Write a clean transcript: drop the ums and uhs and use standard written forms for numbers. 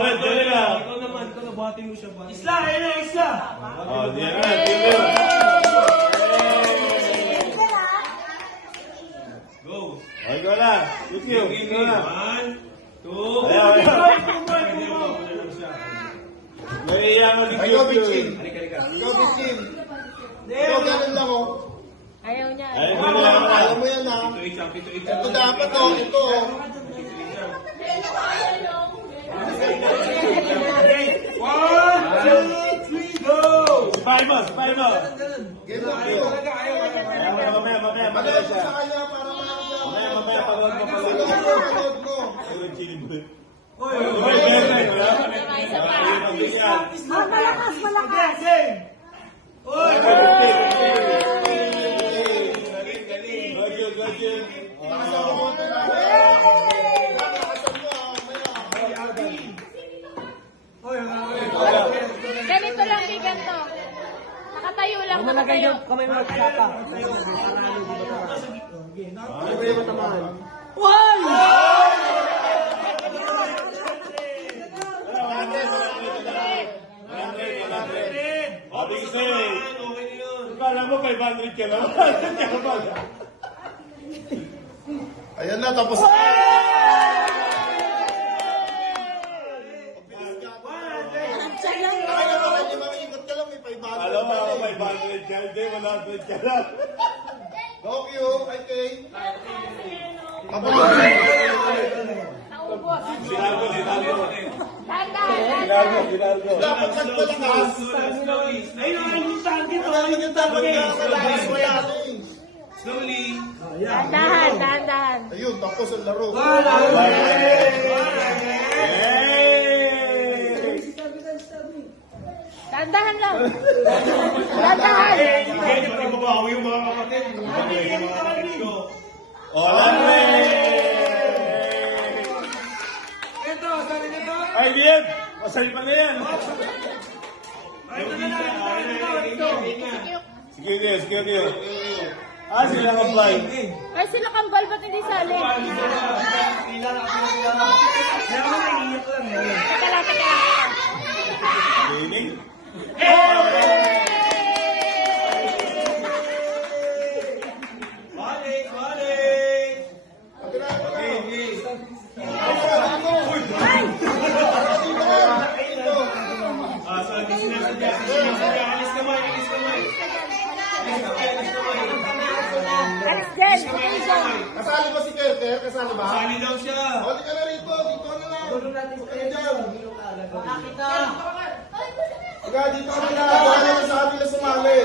Bakit? Dali na. Ikaw naman, ikaw na buhatin mo siya. Isla, ayun na, isla. Oh, di na. Di na. Go. Okay, ikaw na. With you. Ikaw na. 1, 2. Ayaw, ayaw. Naiiyak mo si Ay, go, Cute. Bichin. Halika. Go, Bichin. Ikaw ganun lang, oh. Ayaw niya. Ayaw mo na. Alam mo yan, ha? Pito Ito dapat, oh. Ito, oh. 1, 2, 3, go! Spy mo, spy mo. Game of you. Mamaya Pagod siya. sa kanya para malaki siya. Mamaya, pagod mo pala. Pagod mo. Ayun, chili mo. Oy, Oy, Bernay, wala? Isa pa. Ah, malakas, malakas. Game. Oy, Ganito lang, bigan to. Nakatayo lang, nakatayo. kamay mo nagsaka. Kala mo 500 ka lang. Ayan na, tapos. Ay, naman, limang ikot ka lang, may 500. Alam mo ako 500 ka, hindi 100 ka lang. Go, Q, IK. Naubos. Sinargo. Dahan-dahan. Sinargo. Dapat nagpalakas. Ayun, yung target. Ayun yung dapat nagpalakas. Mayaling. Slowly. Dahan-dahan, dahan-dahan. Ayun, tapos ang laro. Dahan-dahan lang. Dahan-dahan. Hindi mababawi yung mga kapatid. Ito, sabi nito. Ay, Liam! Masal pa na yan! Sige, Liam. Ah, sila ka fly. Ay, sila kambal, ba't hindi sali? Teka lang, teka lang. Training? Alis dyan, okay dyan. Kasali ba si Kerker? Kasali ba? Sali daw siya. O, di ka na rito. Dito ka na lang. Okay, dyan. Ika, dito ka na lang. Wala na sa kanila sumali.